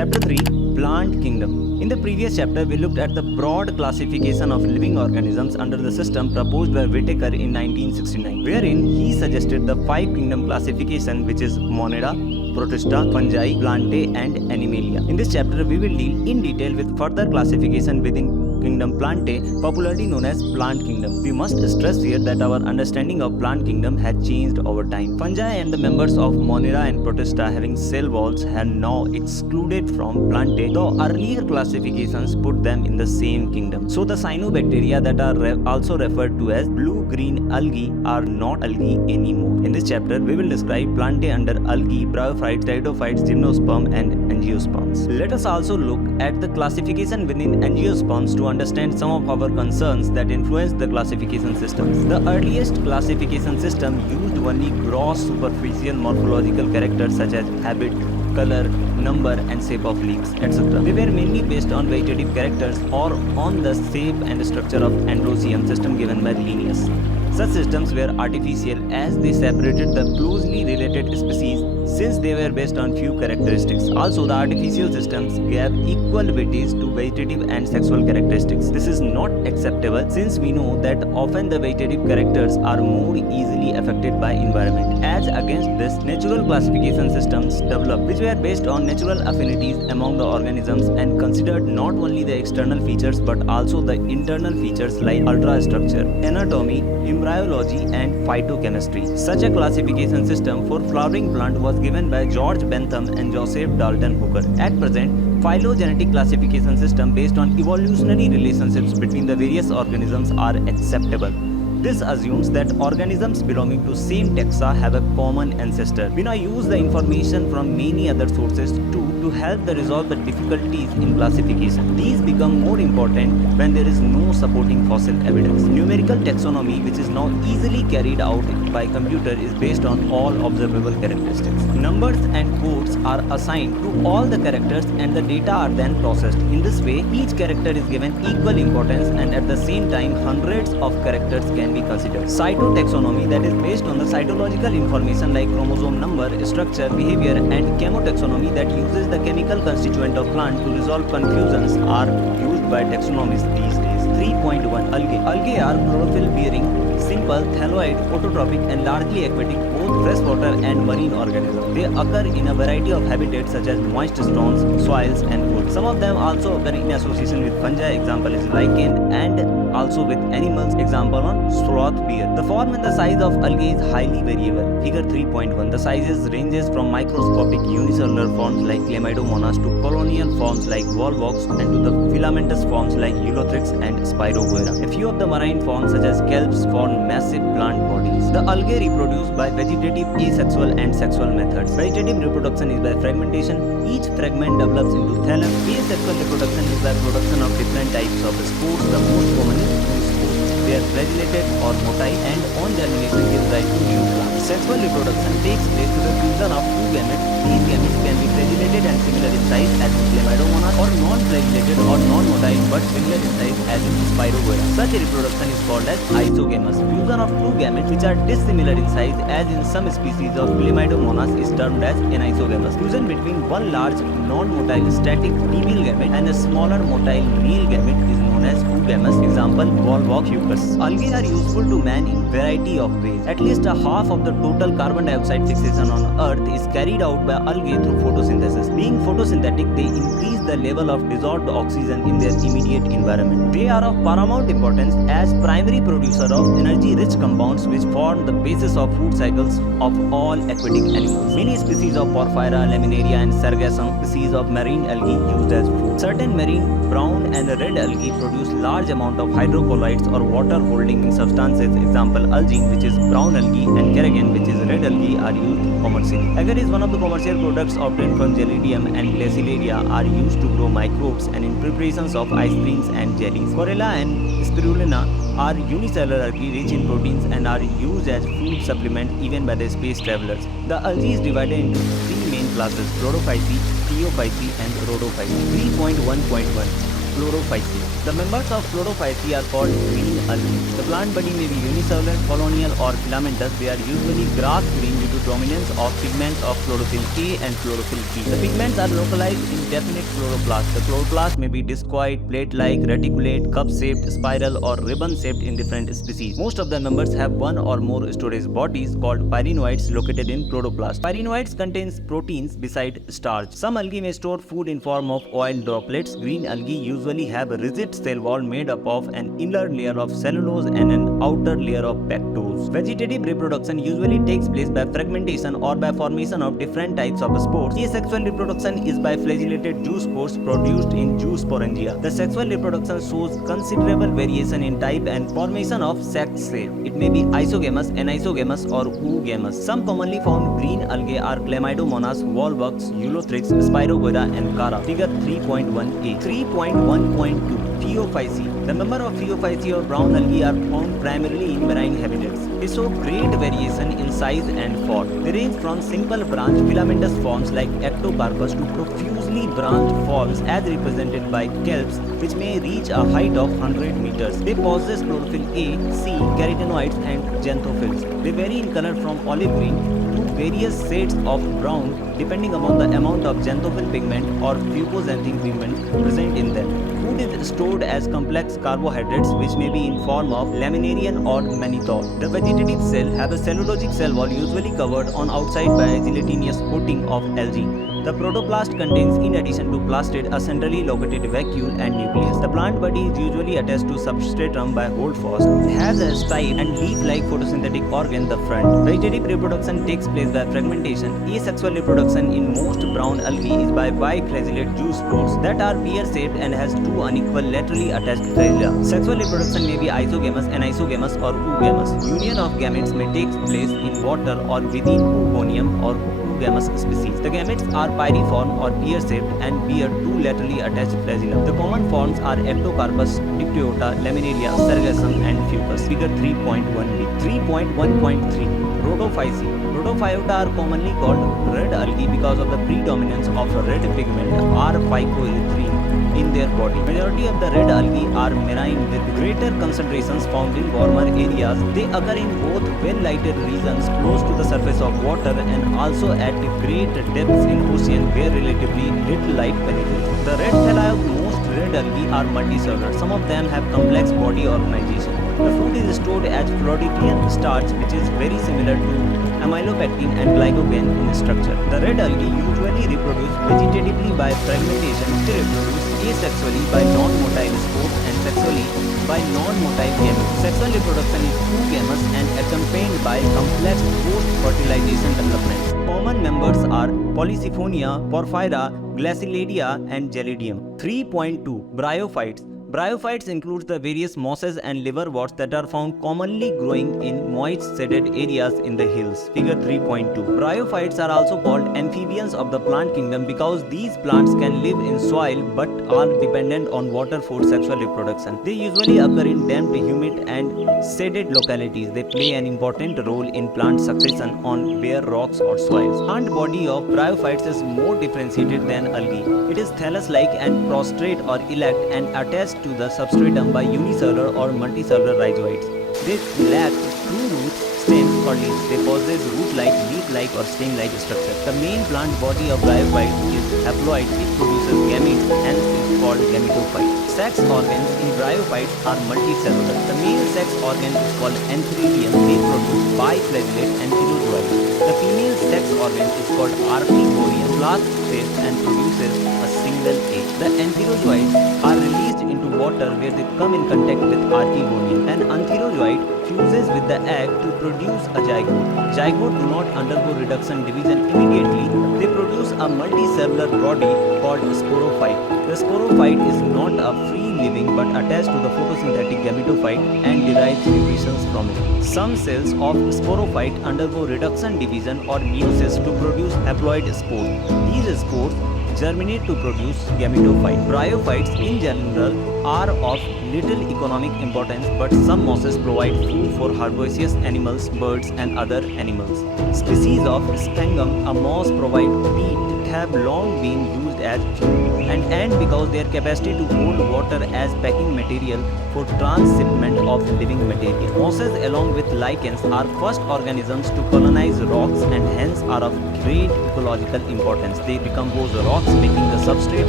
Chapter 3, Plant Kingdom. In the previous chapter, we looked at the broad classification of living organisms under the system proposed by Whittaker in 1969, wherein he suggested the 5-kingdom classification, which is Monera, Protista, Fungi, Plantae and Animalia. In this chapter, we will deal in detail with further classification within kingdom Plantae, popularly known as Plant Kingdom. We must stress here that our understanding of Plant Kingdom has changed over time. Fungi and the members of Monera and Protista having cell walls are now excluded from Plantae, though earlier classifications put them in the same kingdom. So the cyanobacteria that are also referred to as blue-green algae are not algae anymore. In this chapter, we will describe Plantae under algae, bryophytes, pteridophytes, gymnosperm and angiosperms. Let us also look at the classification within angiosperms to understand some of our concerns that influence the classification systems. The earliest classification system used only gross superficial morphological characters such as habit, color, number and shape of leaves, etc. They were mainly based on vegetative characters or on the shape and structure of androecium system given by Linnaeus. Such systems were artificial as they separated the closely related species since they were based on few characteristics. Also, the artificial systems gave equal weightage to vegetative and sexual characteristics. This is not acceptable since we know that often the vegetative characters are more easily affected by environment. As against this, natural classification systems developed which were based on natural affinities among the organisms and considered not only the external features but also the internal features like ultrastructure, anatomy, embryology and phytochemistry. Such a classification system for flowering plant was given by George Bentham and Joseph Dalton Hooker. At present, phylogenetic classification system based on evolutionary relationships between the various organisms are acceptable. This assumes that organisms belonging to same taxa have a common ancestor. We now use the information from many other sources to help resolve the difficulties in classification. These become more important when there is no supporting fossil evidence. Numerical taxonomy, which is now easily carried out by computer, is based on all observable characteristics. Numbers and codes are assigned to all the characters and the data are then processed. In this way, each character is given equal importance and at the same time hundreds of characters can be considered. Cytotaxonomy, that is based on the cytological information like chromosome number, structure, behavior and chemotaxonomy that uses the chemical constituent of plant to resolve confusions are used by taxonomists these days. 3.1 Algae. Algae are chlorophyll bearing, simple, thalloid, phototrophic and largely aquatic, both freshwater and marine organisms. They occur in a variety of habitats such as moist stones, soils and wood. Some of them also occur in association with fungi, example is lichen, and also with animals, example on sloth bear. The form and the size of algae is highly variable. Figure 3.1. The sizes ranges from microscopic unicellular forms like Chlamydomonas to colonial forms like volvox and to the filamentous forms like Eulothrix and Spirogoera. A few of the marine forms such as kelps form massive plant bodies. The algae reproduce by vegetative, asexual and sexual methods. Vegetative reproduction is by fragmentation. Each fragment develops into phylum. Asexual reproduction is by production of different types of spores. The most common is two spores. They are flagellated or motile and on germination gives rise to new plants. Sexual reproduction takes place through the fusion of two gametes. These gametes can be flagellated and similar in size as in Chlamydomonas or non-flagellated or non-motile but similar in size as in Spirogoera. Such a reproduction is called as isogamous. Fusion of two gametes which are dissimilar in size as in some species of Chlamydomonas is termed as anisogamous. Fusion between one large non-motile static female gamete and a smaller motile male gamete is known as oogamous. Example, volvox fucus. Algae are useful to man in variety of ways. At least a half of the total carbon dioxide fixation on Earth is carried out by algae through photosynthesis. Being photosynthetic, they increase the level of dissolved oxygen in their immediate environment. They are of paramount importance as primary producer of energy-rich compounds which form the basis of food cycles of all aquatic animals. Many species of Porphyra, Laminaria and Sargassum, species of marine algae used as food. Certain marine brown and red algae produce large amount of hydrocolloids or water-holding substances. Example, algine, which is brown algae, and carrageen, which is red algae, are used commercially. Agar is one of the commercial products obtained from Gelidium and Glacilaria are used to grow microbes and in preparations of ice creams and jellies. Chlorella and spirulina are unicellular algae rich in proteins and are used as food supplement even by the space travelers. The algae is divided into three main classes: Chlorophyceae, Phaeophyceae and Rhodophyceae. 3.1.1 Chlorophyceae. The members of Chlorophyceae are called green algae. The plant body may be unicellular, colonial or filamentous. They are usually grass green with to dominance of pigments of chlorophyll A and chlorophyll B. The pigments are localized in definite chloroplast. The chloroplast may be discoid, plate-like, reticulate, cup-shaped, spiral or ribbon-shaped in different species. Most of the members have one or more storage bodies called pyrenoids located in chloroplast. Pyrenoids contains proteins beside starch. Some algae may store food in form of oil droplets. Green algae usually have a rigid cell wall made up of an inner layer of cellulose and an outer layer of pectose. Vegetative reproduction usually takes place by fragmentation or by formation of different types of spores. Asexual reproduction is by flagellated zoo spores produced in zoo sporangia. The sexual reproduction shows considerable variation in type and formation of sex shape. It may be isogamous, anisogamous or oogamous. Some commonly found green algae are Chlamydomonas, Volvox, Ulothrix, Spirogyra and Cara. Figure 3.1a. 3.1.2 Phaeophyceae. The member of Phaeophyceae or brown algae are found primarily in marine habitats. They show great variation in size and form. They range from simple branch filamentous forms like ectocarpus to profusely branched forms as represented by kelps, which may reach a height of 100 meters. They possess chlorophyll A, C, carotenoids and xanthophylls. They vary in color from olive green to various shades of brown depending upon the amount of xanthophyll pigment or fucoxanthin pigment present in them. Food is stored as complex carbohydrates which may be in form of laminarian or mannitol. The vegetative cell have a cellulosic cell wall usually covered on outside by a gelatinous coating of algae. The protoplast contains, in addition to plastid, a centrally located vacuole and nucleus. The plant body is usually attached to substratum by holdfast. It has a stipe and leaf-like photosynthetic organ, the front. Vegetative reproduction takes place by fragmentation. Asexual reproduction in most brown algae is by biflagellate zoospores that are pear-shaped and has two unequal laterally attached flagella. Sexual reproduction may be isogamous, anisogamous or oogamous. Union of gametes may take place in water or within oogonium or oogamous species. The gametes are pyriform or pear-shaped and bear two laterally attached flagella. The common forms are ectocarpus, dictyota, laminaria, sargassum and fucus. Figure 3.1b. 3.1.3 Rhodophyceae. Rhodophyota are commonly called red algae because of the predominance of a red pigment R-phycoerythrin in their body. Majority of the red algae are marine with greater concentrations found in warmer areas. They occur in both well-lighted regions close to the surface of water and also at great depths in ocean where relatively little light penetrates. The red phyla of most red algae are multicellular. Some of them have complex body organization. The food is stored as Floridian starch, which is very similar to amylopectin and glycogen in structure. The red algae usually reproduce vegetatively by fragmentation. They reproduce asexually by non-motile spores and sexually by non-motile gametes. Sexual reproduction is oogamous and accompanied by complex post-fertilization development. Common members are Polysiphonia, Porphyra, Glaciladia and Gelidium. 3.2 Bryophytes. Bryophytes includes the various mosses and liverworts that are found commonly growing in moist shaded areas in the hills. Figure 3.2. Bryophytes are also called amphibians of the plant kingdom because these plants can live in soil but are dependent on water for sexual reproduction. They usually occur in damp, humid and shaded localities. They play an important role in plant succession on bare rocks or soils. Plant body of bryophytes is more differentiated than algae. It is thallus-like and prostrate or erect and attached to the substratum by unicellular or multicellular rhizoids. They lack true roots, stems or leaves. They possess root-like, leaf-like or stem-like structure. The main plant body of bryophyte is haploid. It produces gametes, hence is called gametophyte. Sex organs in bryophytes are multicellular. The male sex organ is called antheridium. They produce biflagellate antherozoids. The female sex organ is called archegorium, flask-shaped and produces a single egg. The antherozoids are released into water where they come in contact with archegonium. An antherozoid fuses with the egg to produce a zygote. Zygote do not undergo reduction division immediately. They produce a multicellular body called sporophyte. The sporophyte is not a free living but attached to the photosynthetic gametophyte and derives nutrition from it. Some cells of sporophyte undergo reduction division or meiosis to produce haploid spores. These spores germinate to produce gametophyte. Bryophytes in general are of little economic importance, but some mosses provide food for herbaceous animals, birds and other animals. Species of Sphagnum, a moss, provide peat. It have long been used as fuel, and because their capacity to hold water as packing material for transshipment of living material. Mosses along with lichens are first organisms to colonize rocks and hence are of great ecological importance. They decompose rocks, making the substrate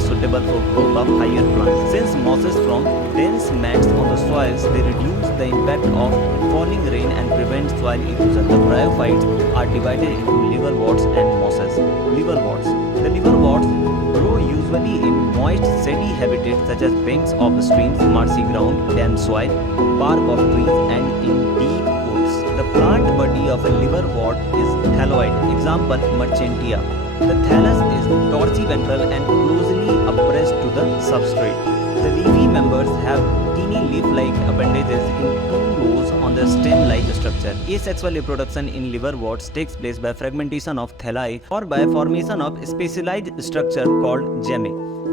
suitable for growth of higher plants. Since mosses form dense mats on the soils, they reduce the impact of falling rain and prevent soil erosion. The bryophytes are divided into liverworts and mosses. Liverworts. The liverworts grow usually in moist, sandy habitats such as banks of streams, marshy ground, damp soil, bark of trees, and in deep woods. The plant body of a liverwort is thalloid. Example, Merchantia. The thallus is dorsiventral and closely oppressed to the substrate. The leafy members have teeny leaf-like appendages in two rows on the stem-like structure. Asexual reproduction in liverworts takes place by fragmentation of thalli or by formation of specialized structure called gemmae.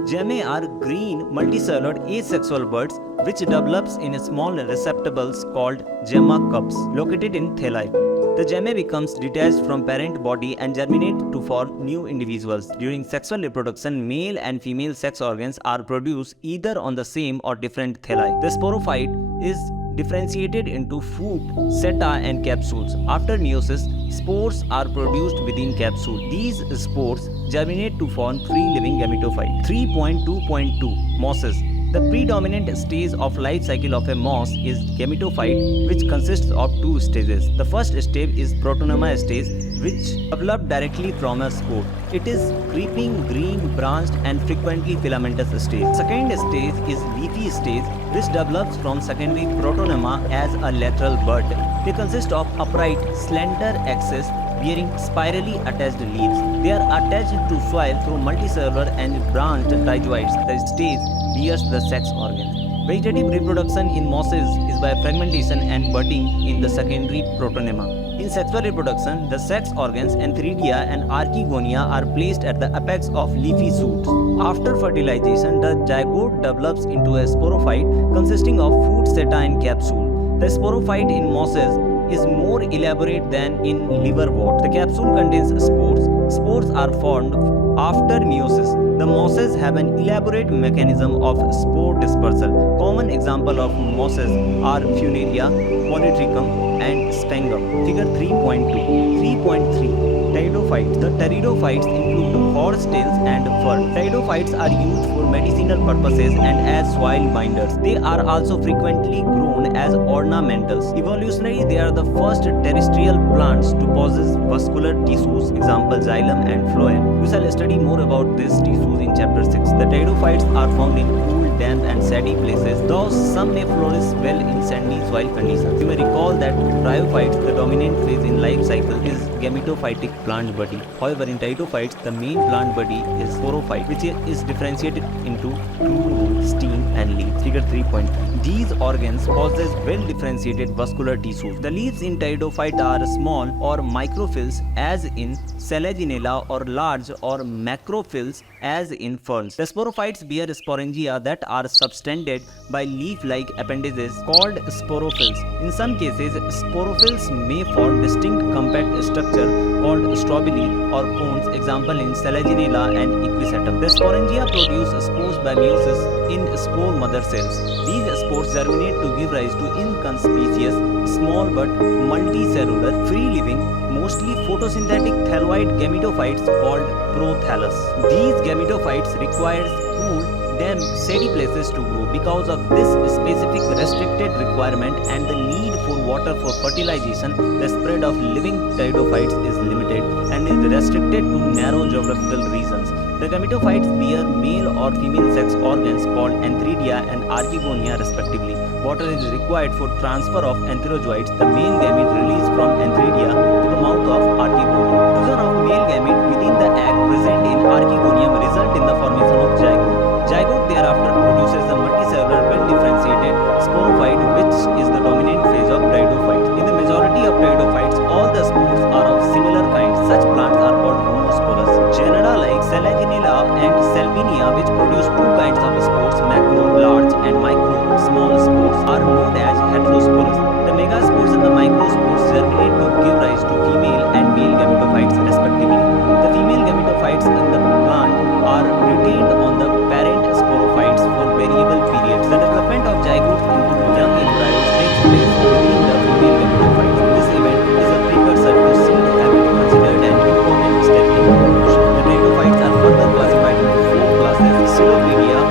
Gemmae are green, multicellular asexual buds which develops in small receptacles called gemma cups located in thalli. The gemma becomes detached from parent body and germinate to form new individuals. During sexual reproduction, male and female sex organs are produced either on the same or different thalli. The sporophyte is differentiated into fruit, seta and capsules. After meiosis, spores are produced within capsule. These spores germinate to form free living gametophyte. 3.2.2 Mosses. The predominant stage of life cycle of a moss is gametophyte, which consists of two stages. The first stage is protonema stage, which develops directly from a spore. It is creeping, green, branched and frequently filamentous stage. Second stage is leafy stage, which develops from secondary protonema as a lateral bud. They consist of upright, slender axis bearing spirally attached leaves. They are attached to soil through multicellular and branched rhizoids. The stage bears the sex organ. Vegetative reproduction in mosses is by fragmentation and budding in the secondary protonema. In sexual reproduction, the sex organs Antheridia and Archegonia are placed at the apex of leafy shoots. After fertilization, the zygote develops into a sporophyte consisting of fruit, seta and capsule. The sporophyte in mosses is more elaborate than in liverwort. The capsule contains spores. Spores are formed after meiosis. The mosses have an elaborate mechanism of spore dispersal. Common examples of mosses are Funaria, Polytrichum and Sphagnum. Figure 3.2. 3.3. Pteridophytes. The pteridophytes include horsetails and fern. Pteridophytes are used for medicinal purposes and as soil binders. They are also frequently grown as ornamentals. Evolutionarily, they are the first terrestrial plants to possess vascular tissues, example xylem and phloem. We shall study more about these tissues in chapter 6. The pteridophytes are found in cool, damp and sandy places, though some may flourish well in sandy soil conditions. You may recall that bryophytes, the dominant phase in life cycle, is gametophytic plant body. However, in pteridophytes, the main plant body is sporophyte, which is differentiated into two roots, stem and leaf. Figure 3.3. These organs possess well-differentiated vascular tissues. The leaves in pteridophyte are small or microphyls as in Selaginella or large or macrophyls as in ferns. The sporophytes bear sporangia that are subtended by leaf-like appendages called sporophylls. In some cases, sporophylls may form distinct compact structure called strobili or cones, example in Selaginella and Equisetum. The sporangia produce spores by meiosis in spore mother cells. These spores germinate to give rise to inconspicuous, small but multicellular, free-living, mostly photosynthetic thalloid gametophytes called prothallus. These gametophytes require cool, damp, shady places to grow. Because of this specific restricted requirement and the need for water for fertilization, the spread of living pteridophytes is limited and is restricted to narrow geographical regions. The gametophytes bear male or female sex organs called antheridia and archegonia respectively. Water is required for transfer of antherozoites, the male gamete released from antheridia to the mouth of archegonia. Fusion of male gamete within the egg present in archegonium result in the formation of zygote. Zygote thereafter produces a multicellular, well-differentiated sporophyte, which is the dominant phase of pteridophytes. In the majority of pteridophytes, all the spores are of similar kind. Such plants are called homosporous. Genera like Selaginella and Salvinia, which produce two kinds of spores, macro, large, and micro, small spores, are known as heterosporous. The megaspores and the microspores germinate to give rise to female and male gametophytes respectively. The female gametophytes in the plant are retained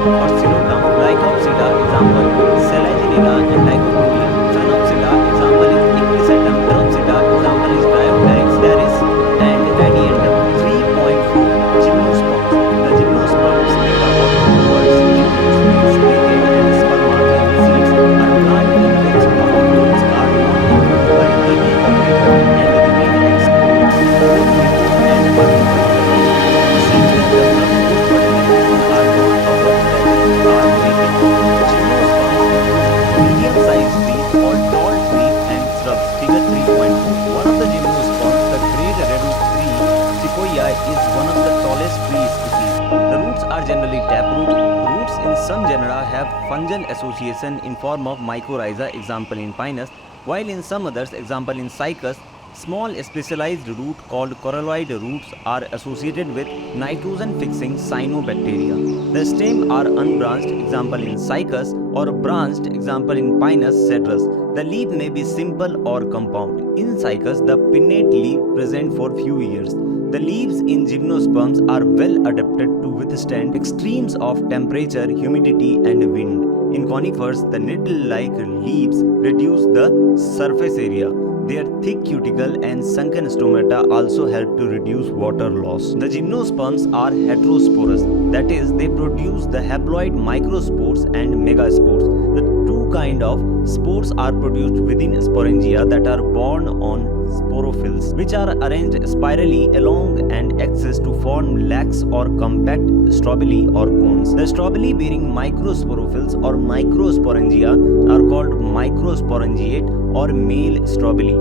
or Cotyledon. Lycopsida, example, Selaginella and Lycopodium. Phaeophyceae, example is Equisetum. Rhodophyceae, example is Bryopteryx, and Radiantum. 3.4 Gymnosperms. The gymnosperms made up of two words, gymnos means created and sperma means seeds, are plant in which the ovules are not included by any operator and remain exposed both within and multiple colonies. The seeds when developed post-fertilization are not covered, that is, are naked. Gymnosperms include medium-sized trees or tall trees and shrubs. Figure 3.4. One of the gymnosperms, the great redwood tree, Sequoia, is one of the tallest tree species. The roots are generally taproot. Roots in some genera have fungal association in form of mycorrhiza, example in Pinus, while in some others, example in Cycas, small specialized root called coralloid roots are associated with nitrogen-fixing cyanobacteria. The stem are unbranched, example in Cycas, or branched, example in Pinus cedrus. The leaf may be simple or compound. In Cycas, the pinnate leaf present for few years. The leaves in gymnosperms are well adapted to withstand extremes of temperature, humidity, and wind. In conifers, the needle-like leaves reduce the surface area. Their thick cuticle and sunken stomata also help to reduce water loss. The gymnosperms are heterosporous, that is, they produce the haploid microspores and megaspores. The two kinds of spores are produced within sporangia that are borne on sporophylls, which are arranged spirally along an axis to form lax or compact strobili or cones. The strobili bearing microsporophylls or microsporangia are called microsporangiate or male strobili.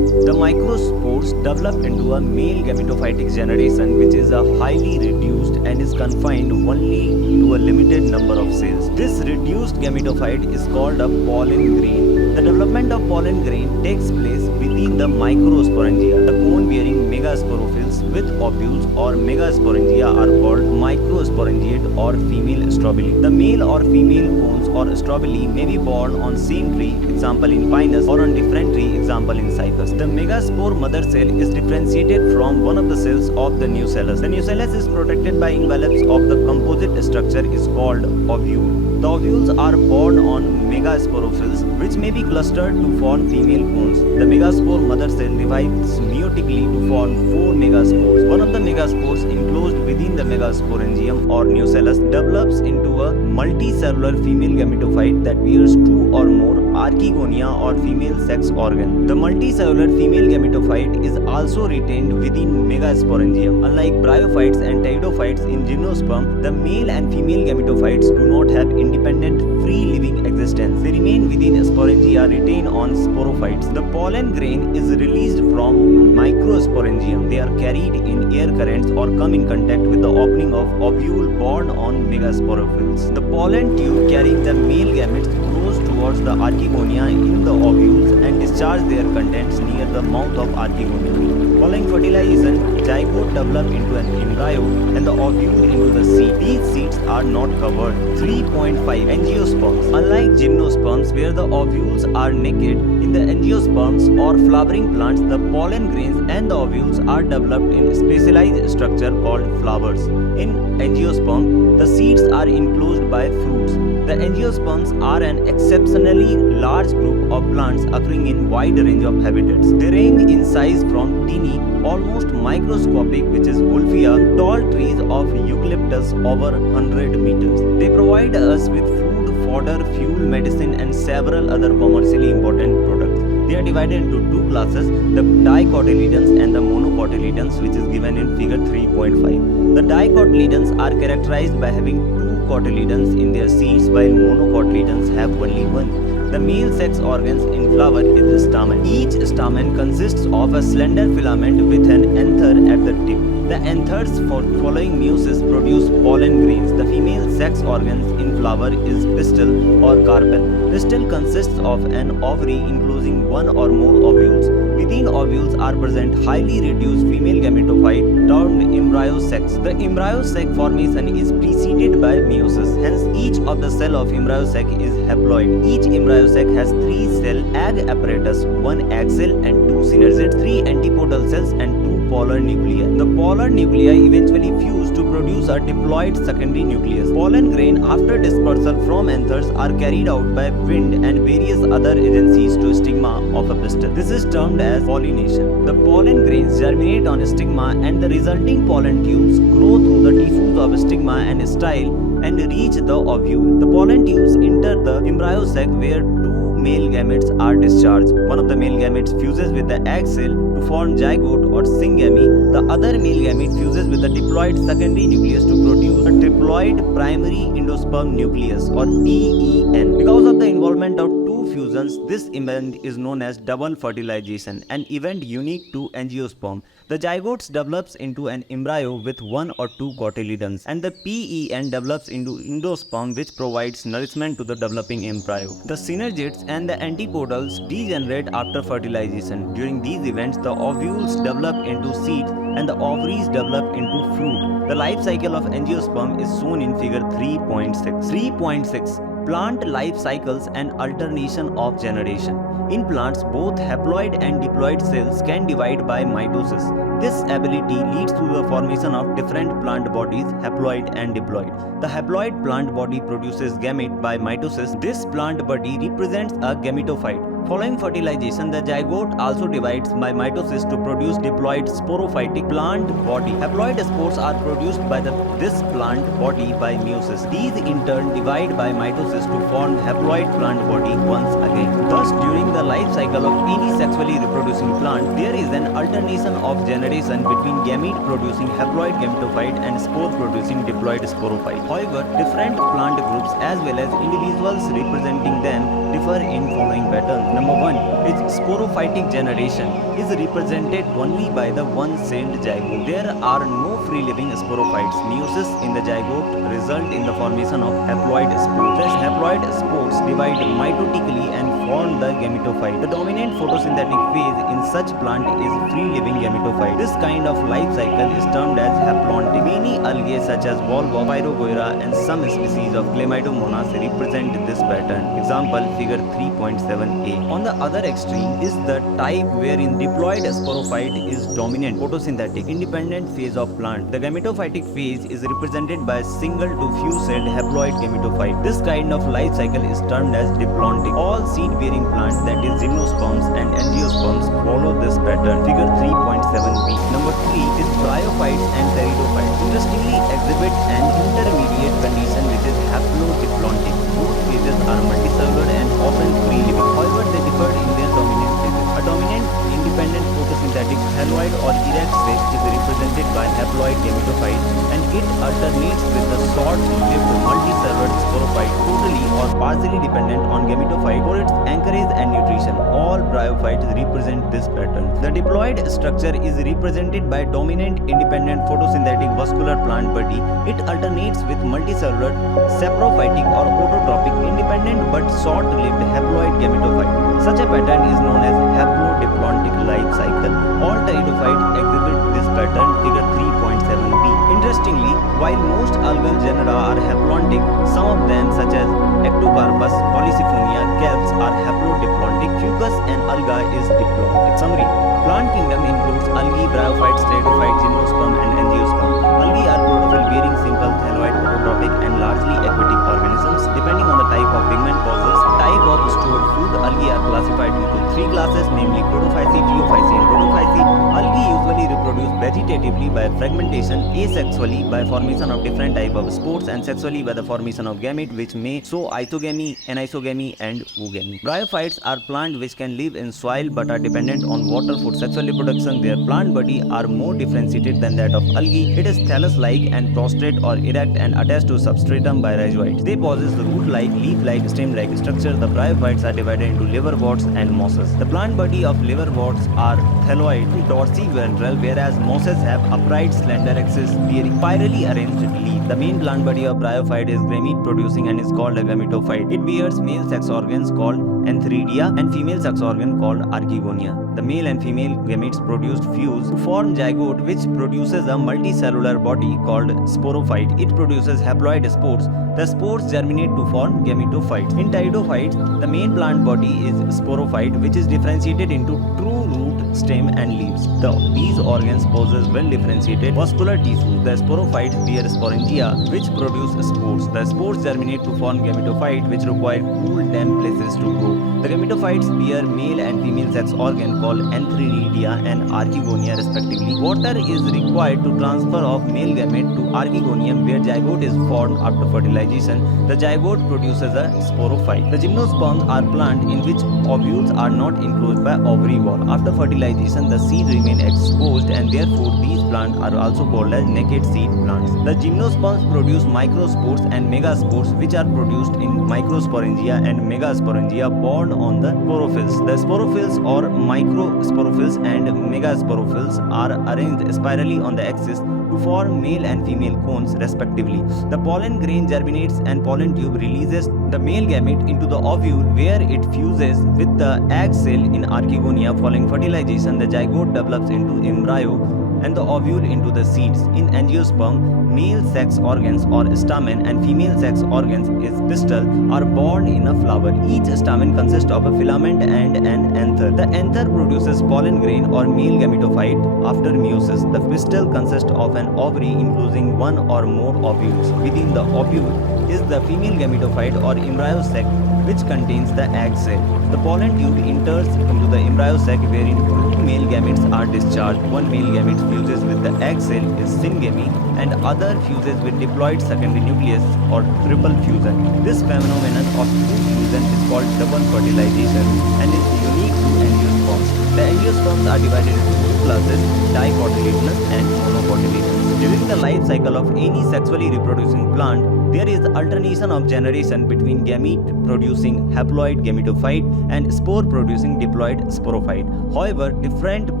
The microspores develop into a male gametophytic generation, which is a highly reduced and is confined only to a limited number of cells. This reduced gametophyte is called a pollen grain. The development of pollen grain takes place within the microsporangia. The cone-bearing megasporophylls with ovules or megasporangia are called microsporangiate or female strobili. The male or female cones or strobili may be born on same tree, example in Pinus, or on different tree, example in Cycas. The megaspore mother cell is differentiated from one of the cells of the nucellus. The nucellus is protected by envelopes of the composite structure is called ovule. The ovules are borne on megasporophylls, which may be clustered to form female cones. The megaspore mother cell divides meiotically to form 4 megaspores. One of the megaspores enclosed within the megasporangium or nucellus develops into a multicellular female gametophyte that bears 2 or more archegonia or female sex organ. The multicellular female gametophyte is also retained within megasporangium. Unlike bryophytes and pteridophytes in gymnosperm, the male and female gametophytes do not have independent free-living existence. They remain within sporangia retained on sporophytes. The pollen grain is released from microsporangium. They are carried in air currents or come in contact with the opening of ovule borne on megasporophylls. The pollen tube carrying the male gametes grows towards the archegonia in the ovules and discharge their contents near the mouth of archegonia. Following fertilization, zygote develop into an embryo and the ovule into the seed. These seeds are not covered. 3.5 Angiosperms. Unlike gymnosperms where the ovules are naked, in the angiosperms or flowering plants, the pollen grains and the ovules are developed in a specialized structure called flowers. In angiosperm, the seeds are enclosed by fruits. The angiosperms are an exceptionally large group of plants occurring in wide range of habitats. They range in size from teeny, almost microscopic, which is Wolfia, to tall trees of eucalyptus over 100 meters. They provide us with food, fodder, fuel, medicine, and several other commercially important products. They are divided into two classes, the dicotyledons and the monocotyledons, which is given in figure 3.5. The dicotyledons are characterized by having two cotyledons in their seeds, while monocotyledons have only one. The male sex organs in flower is the stamen. Each stamen consists of a slender filament with an anther at the tip. The anthers following meiosis produce pollen grains. The female sex organs in flower is pistil or carpel. Pistil consists of an ovary enclosing one or more ovules. Within ovules are present highly reduced female gametophyte termed embryo sacs. The embryo sac formation is preceded by meiosis. Hence, each of the cell of embryo sac is haploid. Each embryo sac has 3 cell egg apparatus, 1 egg cell and 2 synergids, 3 antipodal cells and 2 polar nuclei. The polar nuclei eventually fuse to produce a diploid secondary nucleus. Pollen grain after dispersal from anthers are carried out by wind and various other agencies to stigma of a pistil. This is termed as pollination. The pollen grains germinate on stigma and the resulting pollen tubes grow through the tissues of stigma and style and reach the ovule. The pollen tubes enter the embryo sac where two male gametes are discharged. One of the male gametes fuses with the egg cell to form zygote or syngamy. The other male gamete fuses with the diploid secondary nucleus to produce a triploid primary endosperm nucleus or PEN. Because of the involvement of two fusions, this event is known as double fertilization, an event unique to angiosperm. The zygote develops into an embryo with one or two cotyledons, and the PEN develops into endosperm, which provides nourishment to the developing embryo. The synergids and the antipodals degenerate after fertilization. During these events, the ovules develop into seeds and the ovaries develop into fruit. The life cycle of angiosperm is shown in figure 3.6. 3.6. Plant life cycles and alternation of generation. In plants, both haploid and diploid cells can divide by mitosis. This ability leads to the formation of different plant bodies, haploid and diploid. The haploid plant body produces gamete by mitosis. This plant body represents a gametophyte. Following fertilization, the zygote also divides by mitosis to produce diploid sporophytic plant body. Haploid spores are produced by this plant body by meiosis. These in turn divide by mitosis to form haploid plant body once again. Thus, during the life cycle of any sexually reproducing plant, there is an alternation of generation between gamete producing haploid gametophyte and spore producing diploid sporophyte. However, different plant groups as well as individuals representing them differ in following patterns. Number 1 is sporophytic generation is represented only by the one-celled zygote. There are no free-living sporophytes. Meiosis in the zygote result in the formation of haploid spores. Thus, haploid spores divide mitotically and form the gametophyte. The dominant photosynthetic phase in such plant is free-living gametophyte. This kind of life cycle is termed as haplontic. Many algae such as volva, pyrogoera and some species of Chlamydomonas represent this pattern. Example, figure 3.7a. On the other extreme is the type wherein diploid sporophyte is dominant photosynthetic independent phase of plant. The gametophytic phase is represented by a single to few-celled haploid gametophyte. This kind of life cycle is termed as diplontic. All seed-bearing plants, that is gymnosperms and angiosperms, follow this pattern. Figure 3.7b. Number 3 is bryophytes and pteridophytes. Interestingly, exhibit an intermediate condition which is haplodiplontic. Both phases are multicellular and often free-living. However, they differ in their dominant phases. A dominant independent photosynthetic haloid or erect phase is represented by haploid gametophyte and it alternates with the short-lived multicellular sporophyte, totally or partially dependent on gametophyte for its anchorage and nutrition. All bryophytes represent this pattern. The diploid structure is represented by dominant independent photosynthetic vascular plant body. It alternates with multicellular saprophytic or autotrophic independent but short-lived haploid gametophyte. Such a pattern is known as haplodiplontic life cycle. All pteridophytes exhibit this pattern, figure 3.7b. Interestingly, while most algal genera are haplontic, some of them such as Ectocarpus, Polysiphonia, Kelps are haplodiplontic. Fucus and Alga is diplontic. Summary: plant kingdom includes algae, bryophytes, pteridophytes, gymnosperm and angiosperm. Algae are chlorophyll-bearing, simple, thalloid, autotrophic and largely aquatic organisms. Depending on the type of pigment causes, type of stored food, algae are classified into three classes, namely Chlorophyceae, Phaeophyceae and Rhodophyceae. Algae usually reproduce vegetatively by fragmentation, asexually by formation of different type of spores, and sexually by the formation of gamete which may show isogamy, anisogamy and oogamy. Bryophytes are plants which can live in soil but are dependent on water for sexual reproduction. Their plant body are more differentiated than that of algae. It is thallus-like and prostrate or erect and attached to substratum by rhizoids. They possess root-like, leaf-like, stem-like structure. The bryophytes are divided into liverworts and mosses. The plant body of liverworts are thalloid, dorsiventral, whereas mosses have upright, slender axis bearing spirally arranged leaf. The main plant body of bryophyte is gamete producing and is called a gametophyte. It bears male sex organs called antheridia and female sex organ called archegonia. The male and female gametes produced fuse to form zygote which produces a multicellular body called sporophyte. It produces haploid spores. The spores germinate to form gametophytes. In pteridophytes, the main plant body is sporophyte which is differentiated into true root stem and leaves. These organs possess well-differentiated vascular tissue. The sporophytes bear sporangia, which produce spores. The spores germinate to form gametophyte, which require cool, damp places to grow. The gametophytes bear male and female sex organ called antheridia and archegonia respectively. Water is required to transfer of male gamete to archegonium, where zygote is formed after fertilization. The zygote produces a sporophyte. The gymnosperms are plants in which ovules are not enclosed by ovary wall. After fertilization, the seed remain exposed, and therefore these plants are also called as naked seed plants. The gymnosperms produce microspores and megaspores, which are produced in microsporangia and megasporangia borne on the sporophylls. The sporophylls or microsporophylls and megasporophylls are arranged spirally on the axis to form male and female cones respectively. The pollen grain germinates and pollen tube releases the male gamete into the ovule, where it fuses with the egg cell in archegonia. Following fertilization, the zygote develops into embryo and the ovule into the seeds. In angiosperm, male sex organs or stamen and female sex organs is pistil are born in a flower. Each stamen consists of a filament and an anther. The anther produces pollen grain or male gametophyte after meiosis. The pistil consists of an ovary enclosing one or more ovules. Within the ovule is the female gametophyte or embryo sac, which contains the egg cell. The pollen tube enters into the embryo sac, wherein two male gametes are discharged. One male gamete fuses with the egg cell is syngamy, and other fuses with diploid secondary nucleus or triple fusion. This phenomenon of two fusion is called double fertilization and is unique to angiosperms. The angiosperms are divided into two classes, dicotyledonous and monocotyledonous. During the life cycle of any sexually reproducing plant, there is alternation of generation between gamete producing haploid gametophyte and spore producing diploid sporophyte. However, different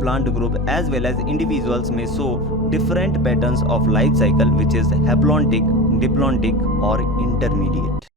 plant group as well as individuals may show different patterns of life cycle, which is haplontic, diplontic or intermediate.